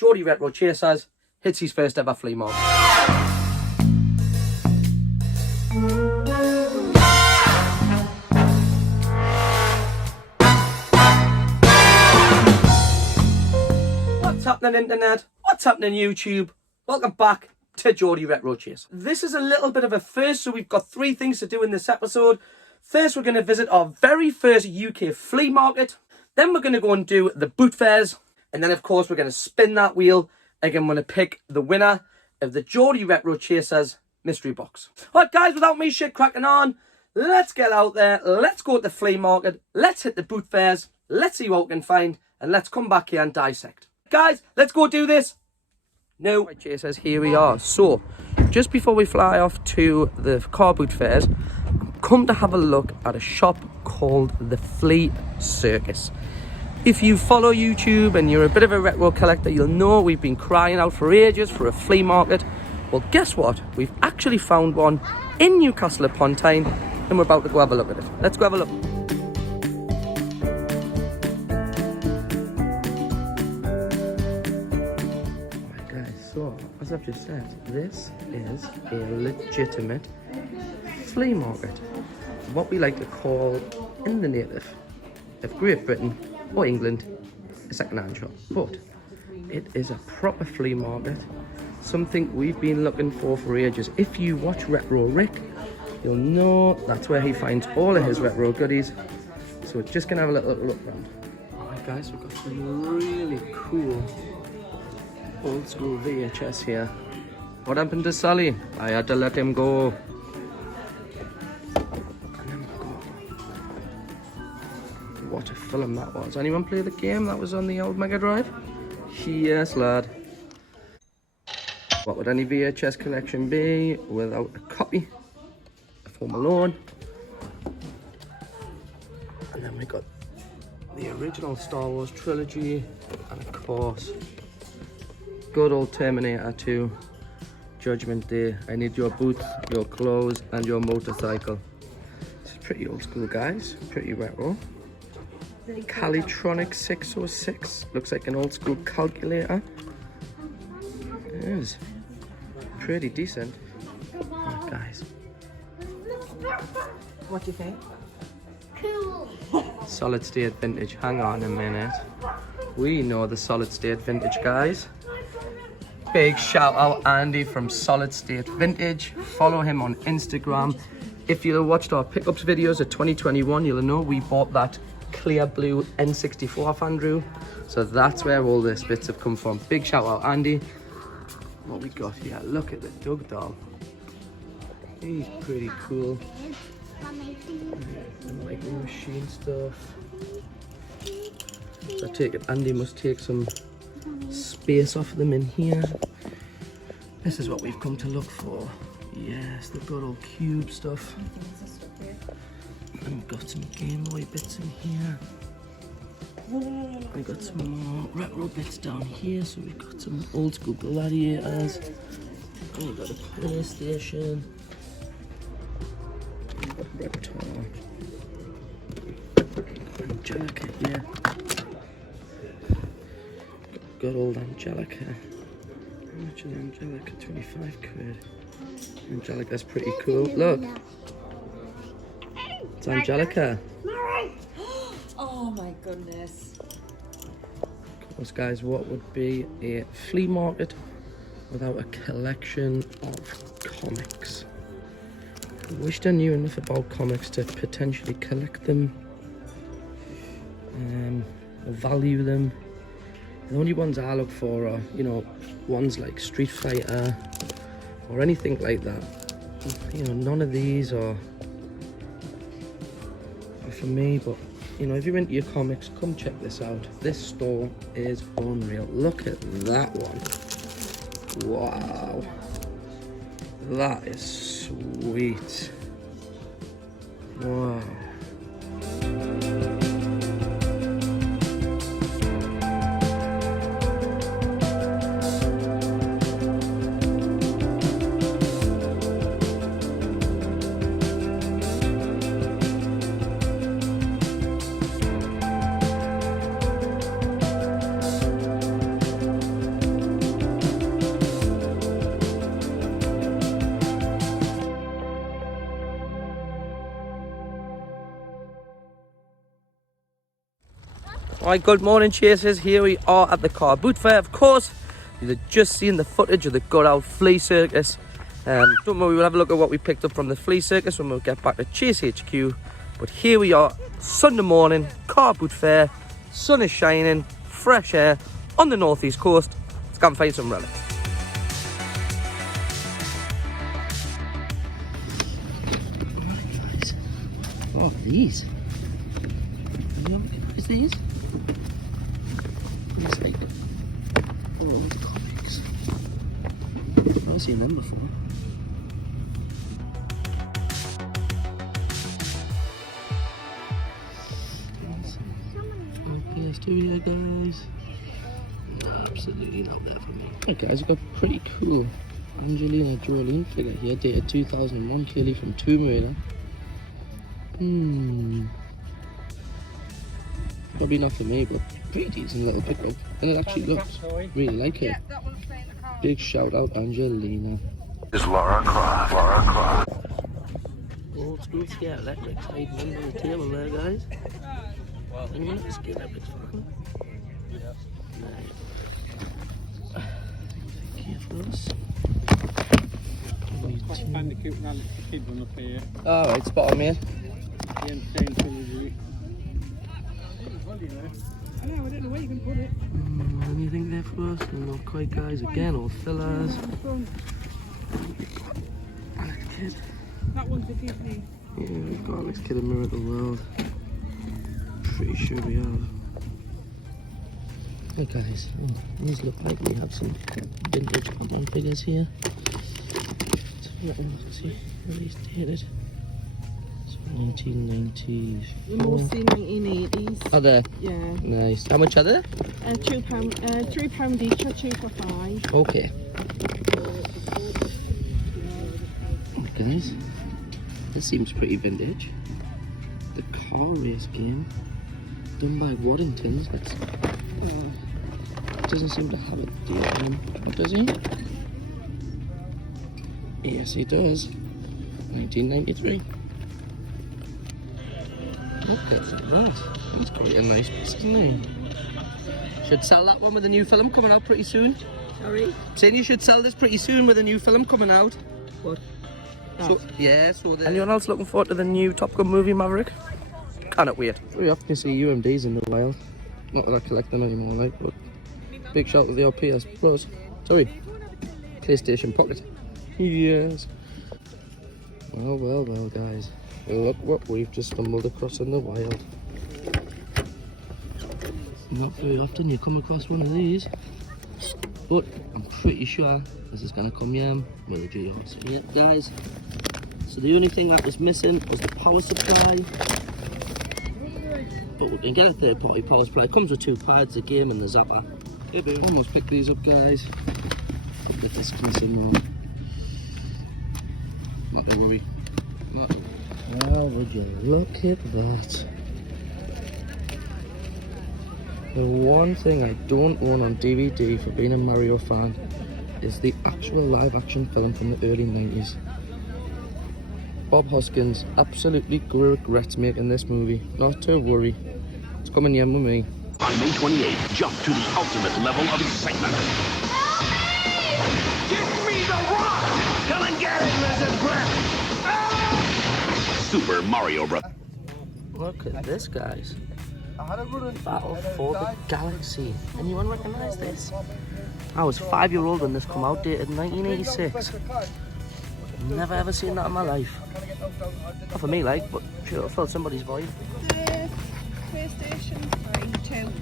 Geordie Retro Chasers hits his first ever flea market. What's happening, internet? What's happening, YouTube? Welcome back to Geordie Retro Chase. This is a little bit of a first, so we've got 3 things to do in this episode. First, we're going to visit our very first UK flea market. Then we're going to go and do the boot fairs. And then, of course, we're going to spin that wheel. Again, we're going to pick the winner of the Geordie Retro Chasers mystery box. All right, guys, without me shit cracking on, let's get out there. Let's go to the flea market. Let's hit the boot fairs. Let's see what we can find. And let's come back here and dissect. Guys, let's go do this. No. Right, Chasers, here we are. So, just before we fly off to the car boot fairs, come to have a look at a shop called the Flea Circus. If you follow YouTube and you're a bit of a retro collector, you'll know we've been crying out for ages for a flea market. Well, guess what? We've actually found one in Newcastle upon Tyne, and we're about to go have a look at it. Let's go have a look. Alright guys, so as I've just said, this is a legitimate flea market. What we like to call, in the native of Great Britain or England, a second-hand shop. But it is a proper flea market, something we've been looking for ages. If you watch Retro Rick, you'll know that's where he finds all of his retro goodies. So we're just gonna have a little look around. Alright guys, we've got some really cool old school VHS here. What happened to Sully? I had to let him go. What a film that was. Anyone play the game that was on the old Mega Drive? Yes, lad. What would any VHS collection be without a copy of Home Alone? And then we got the original Star Wars trilogy, and of course, good old Terminator 2, Judgment Day. I need your boots, your clothes, and your motorcycle. This is pretty old school, guys. Pretty retro. Calitronic 606, looks like an old school calculator. It is pretty decent. Right, guys. What do you think? Cool. Solid state vintage. Hang on a minute. We know the solid state vintage, guys. Big shout out Andy from Solid State Vintage. Follow him on Instagram. If you watched our pickups videos of 2021, you'll know we bought that clear blue N64 off Andrew. So that's where all these bits have come from. Big shout out Andy. What we got here? Look at the Doug doll. He's pretty cool. Micro machine stuff. So I take it Andy must take some space off them in here. This is what we've come to look for. Yes, the good old cube stuff. And we've got some Game Boy bits in here. We've got some more retro bits down here. So we've got some old school Gladiators. And we've got a PlayStation. We've got Reptar. Angelica here. Good old Angelica. How much is Angelica? 25 quid. Angelica's pretty cool. Look. It's Angelica. Oh my goodness. Of course, guys, what would be a flea market without a collection of comics? I wished I knew enough about comics to potentially collect them, value them. The only ones I look for are, you know, ones like Street Fighter or anything like that. You know, none of these are for me, but you know, if you're into your comics, come check this out. This store is unreal. Look at that one. Wow. That is sweet. Wow. Right, good morning, chasers. Here we are at the car boot fair, of course. You've just seen the footage of the Good Old Flea Circus. Don't worry, we'll have a look at what we picked up from the Flea Circus when we'll get back to Chase HQ. But here we are, Sunday morning, car boot fair. Sun is shining, fresh air on the northeast coast. Let's go and find some relics. Oh, these. Is these? It's like old comics. I've not seen them before. Okay, studio guys. Absolutely not there for me. Okay, guys, we've got a pretty cool Angelina Jolie figure here, dated 2001, clearly from Tomb Raider. Probably not for me, but pretty decent little pickup. And it actually looks really like it. Big shout out, Angelina. Is Lara Croft. Lara Croft. Old school Skate Electrics hiding under the table there, guys. Anyone at the Skate Electrics fucking? Right. Careful us. Bandicoot and Alex the Kid one up here. Alright, spot on, mate. The insane trilogy. I know, I don't know where you can put it. Anything there for us? No, not quite, guys. Again, all fillers. Alex Kidd. That one's a Disney. Yeah, we've got Alex Kidd in Miracle World. Pretty sure we have. Hey guys, these look like we have some vintage Batman figures here. Let's see, release dated. 1990s. They're mostly 1980s. Are they? Yeah. Nice. How much are they? £2, £3 each or 2 for 5. Okay. Guys, this seems pretty vintage. The car race game done by Waddington's. Doesn't seem to have a date on him, does he? Yes, he does. 1993. Look at that. He's quite a nice piece, isn't he? Should sell that one with a new film coming out pretty soon. Sorry? Saying you should sell this pretty soon with a new film coming out. What? So, yeah, so anyone else looking forward to the new Top Gun movie, Maverick? Cannot wait. We often can see UMDs in the wild. Not that I collect them anymore, like, but big shout to the PS Plus. Sorry, PlayStation Pocket. Yes. Well, well, well, guys. Look what we've just stumbled across in the wild. Not very often you come across one of these, but I'm pretty sure this is going to come with a GRC. Yeah, guys. So the only thing that was missing was the power supply. But we can get a third-party power supply. It comes with 2 pads, the game and the zapper. Almost picked these up, guys. Could get this missing more. Not to worry. Not. Well, would you look at that? The one thing I don't own on DVD for being a Mario fan is the actual live-action film from the early 90s. Bob Hoskins absolutely regrets making this movie. Not to worry. It's coming in with me. On May 28th, jump to the ultimate level of excitement. Give me the rock! Come and get it, Lizard Breath! Super Mario Bros. Look at this, guys. Battle for the Galaxy. Anyone recognise this? I was 5-year-old when this came out, dated 1986. Never ever seen that in my life. Not for me, like, but sure it'll fill somebody's void. PlayStation 3, 2.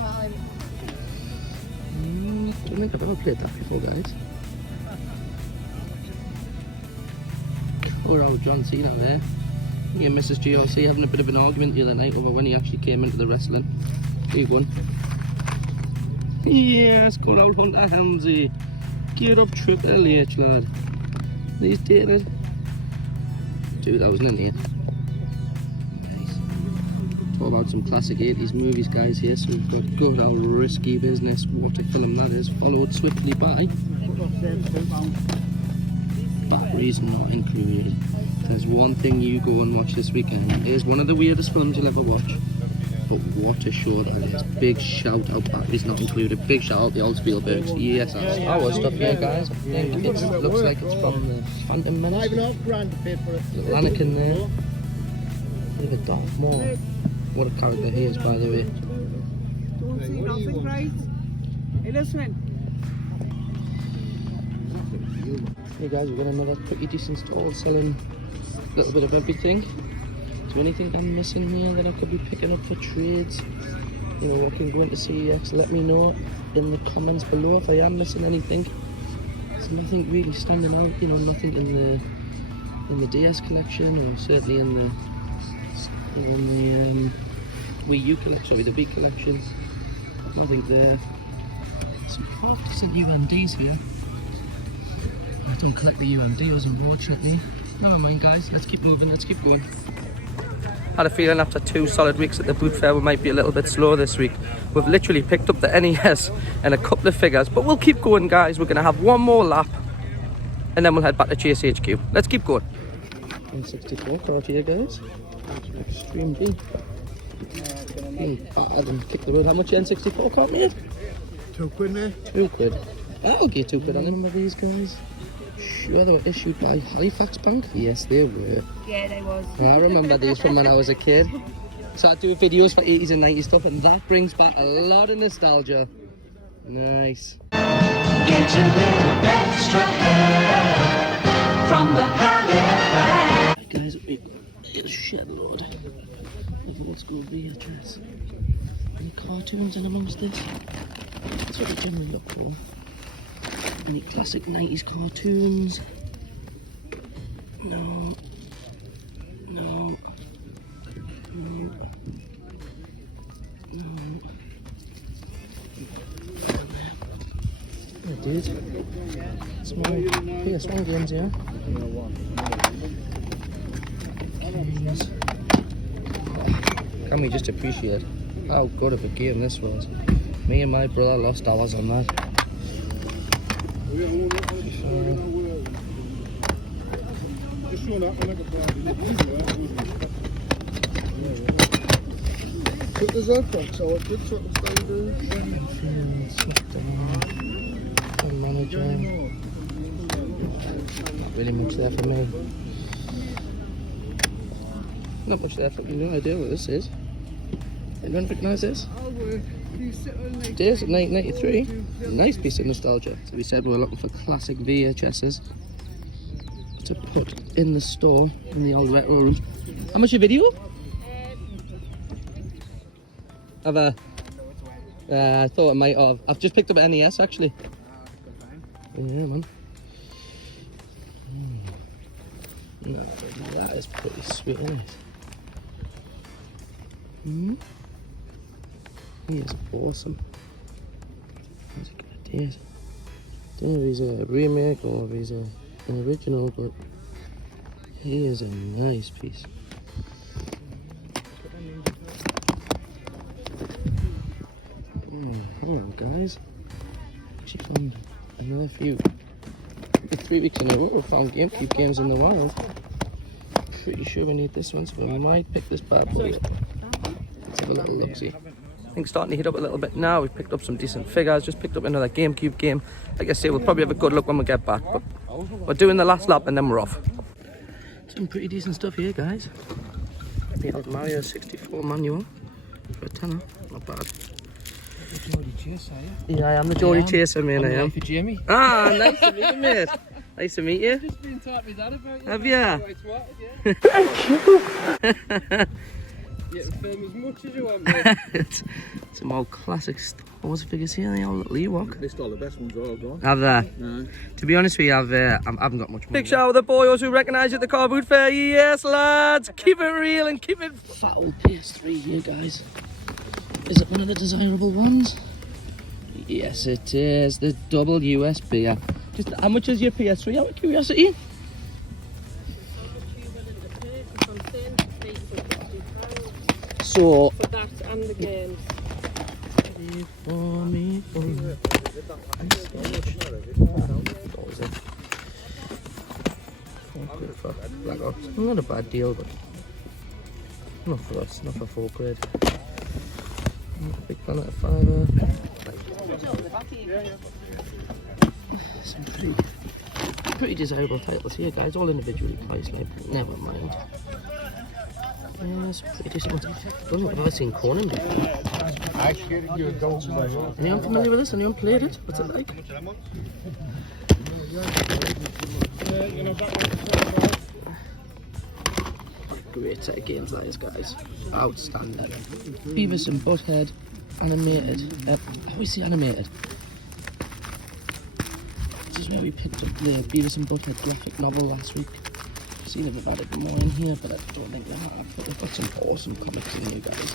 I don't think I've ever played that before, guys. Poor old John Cena there. He and Mrs. GRC having a bit of an argument the other night over when he actually came into the wrestling. He won. Yes, good old Hunter Helmsley. Gear up Triple H, lad. These dated 2008. Nice. Talk about some classic 80s movies, guys, here. So we've got Good Old Risky Business. What a film that is. Followed swiftly by Batteries Not Included. There's one thing you go and watch this weekend. It is one of the weirdest films you'll ever watch. But what a show that is. Big shout out, batteries not included. Big shout out the old Spielbergs. Yes, our stuff here, guys. I think it looks like it's from the Phantom Menace. Little Anakin there. Bit of a Darth Maul. What a character he is, by the way. Don't see nothing, right? Hey, listen. Hey guys, we've got another pretty decent stall selling a little bit of everything. Is there anything I'm missing here that I could be picking up for trades? You know, I can go into CEX, let me know in the comments below if I am missing anything. There's nothing really standing out, you know, nothing in the DS collection, or certainly in the Wii U collection, sorry, the Wii collection. Nothing there. Some half decent UMDs here. I don't collect the UMDs, unfortunately. Never mind, guys. Let's keep moving. Let's keep going. Had a feeling after 2 solid weeks at the boot fair we might be a little bit slow this week. We've literally picked up the NES and a couple of figures, but we'll keep going, guys. We're going to have one more lap and then we'll head back to Chase HQ. Let's keep going. 164 card here, guys. Extreme B. Battered and kick the road. How much N64 card made? £2, mate. £2. I'll get £2 on them. Remember these guys? Sure, they were issued by Halifax Bank? Yes, they were. Yeah, they was. I remember these from when I was a kid. So I do videos for 80s and 90s stuff, and that brings back a lot of nostalgia. Nice. Get your little extra help from the Halifax. Right, guys, we've got a shed load. Let's go VHS. Any cartoons in amongst this? That's what I generally look for. Any classic 90s cartoons? No. No. No. No. Yeah, dude. Small PS1 games here. Games. Can we just appreciate how good of a game this was? Me and my brother lost ours on that. Put the Zerfox out, good sort of Manager. Not really much there for me. Not much there for me. No idea what this is. Anyone recognise this? Days of 1993. Nice piece of nostalgia. So we said we were looking for classic VHSs to put in the store in the old retro room. How much a video? I thought I might have. I've just picked up an NES actually. Yeah, man. No, that is pretty sweet, isn't it? He is awesome. That's a good idea. I don't know if he's a remake or if he's an original, but he is a nice piece. Hello guys. Actually found another few. 3 weeks in a row we found GameCube games in the wild. Pretty sure we need this one, so we might pick this bad boy up. Let's have a little look-see. I think starting to heat up a little bit now. We've picked up some decent figures, just picked up another GameCube game. Like I say, we'll probably have a good look when we get back, but we're doing the last lap and then we're off. Some pretty decent stuff here, guys. The old Mario 64 manual for a tenner, not bad. Geordie Chaser, are you? Yeah, I am the Geordie Chaser, man, I am. For Jamie. Ah, nice to meet you, mate. Nice to meet you. Just been talking with Dad about you. Have ya? You can film as much as you want, mate. Some old classic Star Wars figures here, the old little Ewok. They're still the best ones all gone. Have they? No. To be honest with you, I haven't got much money. Big shout out to the boys who recognise you at the car boot fair. Yes, lads. Keep it real and keep it... Fat old PS3 here, guys. Is it one of the desirable ones? Yes, it is. The double USB. Just how much is your PS3 out of curiosity? So... For that and the games. For me, for me. Not a bad deal, but not for us, not for £4. Big Planet Fiver. Some pretty desirable titles here, guys. All individually priced, like, never mind. Yeah, it's pretty decent ones. I don't think I've ever seen Conan before. Anyone familiar with this? Anyone played it? What's it like? Great set of games that is, guys. Outstanding. Beavis and Butthead animated. How is he animated? This is where we picked up the Beavis and Butthead graphic novel last week. I've seen if they've added more in here, but I don't think they have. But they've got some awesome comics in here, guys.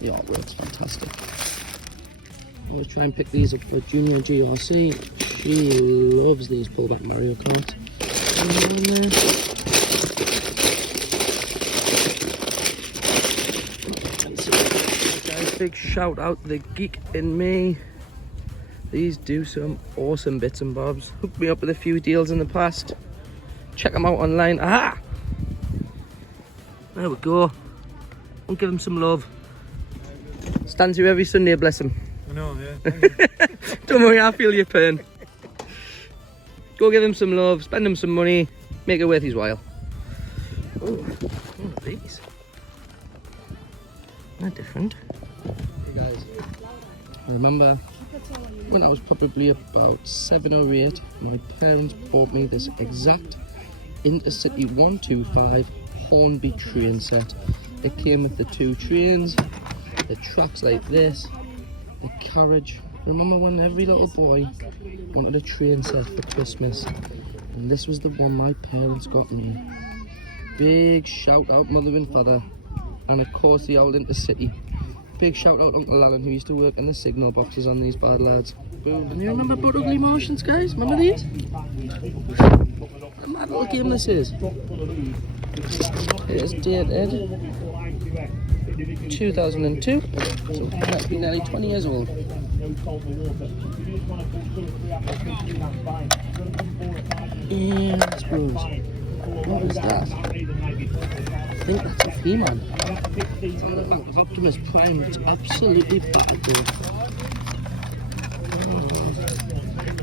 The artwork's fantastic. I always try and pick these up for Junior GRC. She loves these pullback Mario Kart. Guys, big shout out to the geek in me. These do some awesome bits and bobs. Hooked me up with a few deals in the past. Check them out online. Aha! There we go. I'll give them some love. Stands here every Sunday, bless him. I know, yeah. Don't worry, I feel your pain. Go give him some love, spend him some money, make it worth his while. Oh, one of these. They're different. Hey guys, I remember when I was probably about 7 or 8, my parents bought me this exact Intercity 125 Hornby train set. It came with the 2 trains, the tracks like this, the carriage. Remember when every little boy wanted a train set for Christmas? And this was the one my parents got me. Big shout out mother and father, and of course the old Intercity. Big shout out Uncle Alan, who used to work in the signal boxes on these bad lads. Boom. And you remember But Ugly Motions, guys? Remember these? A mad little game this is. Here's dated 2002, so that's been nearly 20 years old. And I suppose, what was that? I think that's a He-Man. It's all about Optimus Prime. It's absolutely battled.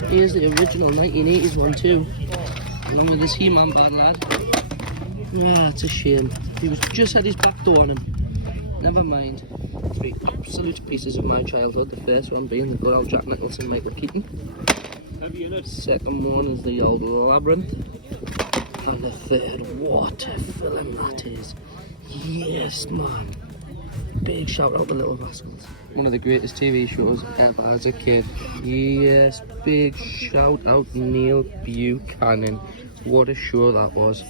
Here's the original 1980s one too. Remember this He-Man bad lad? Ah, it's a shame. He was just had his back door on him. Never mind. 3 absolute pieces of my childhood. The first one being the good old Jack Nicholson, Michael Keaton. Second one is the old Labyrinth. And the third, what a film that is. Yes, man. Big shout out to Little Rascals. One of the greatest TV shows ever as a kid. Yes, big shout out Neil Buchanan. What a show that was.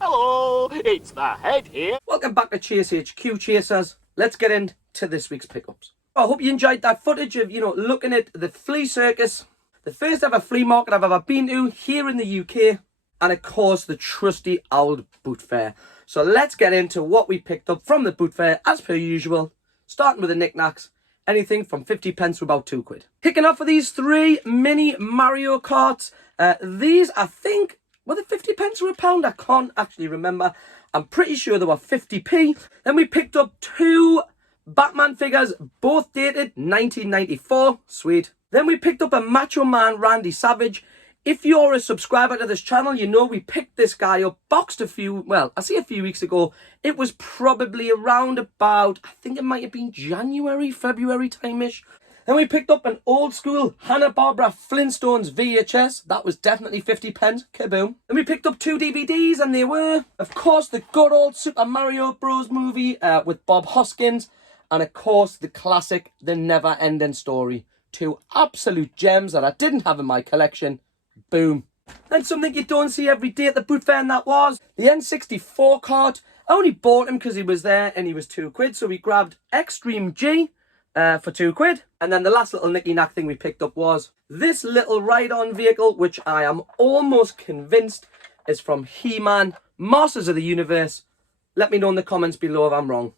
Hello, it's the head here. Welcome back to Chase HQ, Chasers. Let's get into this week's pickups. I hope you enjoyed that footage of, looking at the flea circus. The first ever flea market I've ever been to here in the UK. And of course, the trusty old boot fair. So let's get into what we picked up from the boot fair as per usual. Starting with the knickknacks. Anything from 50 pence to about £2. Kicking off with these 3 mini Mario Karts. These, I think, were they 50 pence or £1? I can't actually remember. I'm pretty sure they were 50p. Then we picked up 2 Batman figures, both dated 1994. Sweet. Then we picked up a Macho Man Randy Savage. If you're a subscriber to this channel, you know we picked this guy up, boxed a few weeks ago. It was probably around about, I think it might have been January, February time-ish. Then we picked up an old school Hanna-Barbera Flintstones VHS. That was definitely 50 pence. Kaboom. Then we picked up 2 DVDs, and they were, of course, the good old Super Mario Bros. Movie with Bob Hoskins. And of course, the classic The Never Ending Story. 2 absolute gems that I didn't have in my collection. Boom. Then something you don't see every day at the boot fair, and that was the N64 cart. I only bought him because he was there and he was £2. So we grabbed Extreme G for £2. And then the last little nicky-knack thing we picked up was this little ride-on vehicle, which I am almost convinced is from He-Man, Masters of the Universe. Let me know in the comments below if I'm wrong.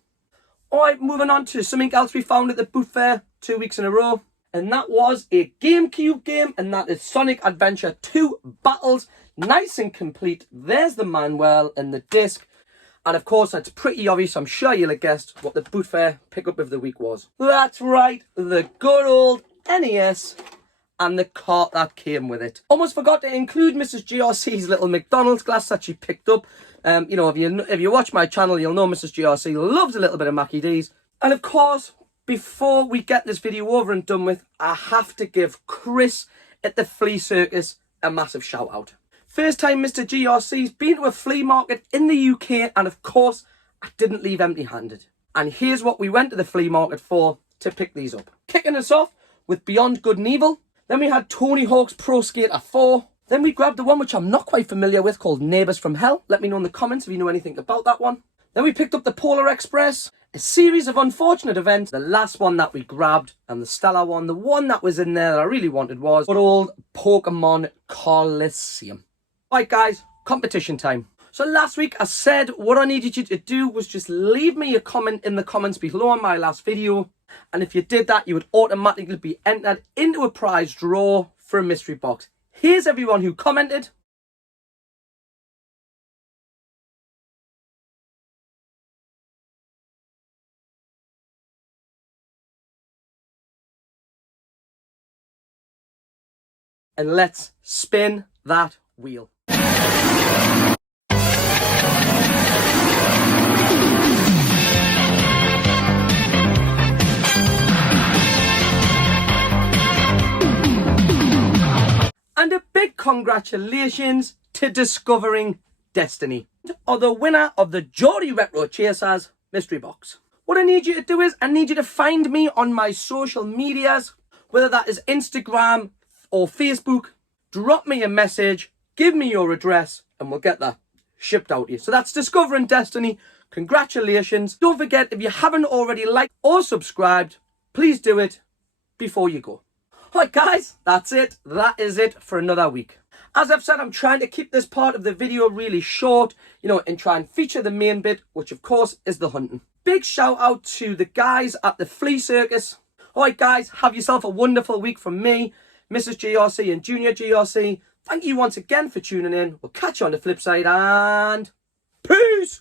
Alright, moving on to something else we found at the boot fair 2 weeks in a row. And that was a GameCube game, and that is Sonic Adventure 2 Battles. Nice and complete. There's the manual and the disc. And of course, it's pretty obvious, I'm sure you'll have guessed, what the Boot Fair pickup of the week was. That's right, the good old NES and the cart that came with it. Almost forgot to include Mrs. GRC's little McDonald's glass that she picked up. You know, if you watch my channel, you'll know Mrs. GRC loves a little bit of Mackie D's. And of course, before we get this video over and done with, I have to give Chris at the Flea Circus a massive shout out. First time Mr. GRC's been to a flea market in the UK, and of course, I didn't leave empty-handed. And here's what we went to the flea market for to pick these up. Kicking us off with Beyond Good and Evil. Then we had Tony Hawk's Pro Skater 4. Then we grabbed the one which I'm not quite familiar with called Neighbours from Hell. Let me know in the comments if you know anything about that one. Then we picked up the Polar Express. A series of unfortunate events. The last one that we grabbed, and the stellar one, the one that was in there that I really wanted, was good old Pokemon Coliseum. Right guys, competition time. So last week I said what I needed you to do was just leave me a comment in the comments below on my last video. And if you did that, you would automatically be entered into a prize draw for a mystery box. Here's everyone who commented. And let's spin that wheel. And a big congratulations to Discovering Destiny, or the winner of the Geordie Retro Chasers mystery box. What I need you to do is, I need you to find me on my social medias, whether that is Instagram or Facebook. Drop me a message, give me your address, and we'll get that shipped out to you. So that's Discovering Destiny. Congratulations. Don't forget, if you haven't already liked or subscribed, please do it before you go. Alright guys, that's it. That is it for another week. As I've said, I'm trying to keep this part of the video really short, you know, and try and feature the main bit, which of course is the hunting. Big shout out to the guys at the Flea Circus. Alright guys, have yourself a wonderful week from me, Mrs. GRC and Junior GRC. Thank you once again for tuning in. We'll catch you on the flip side, and peace!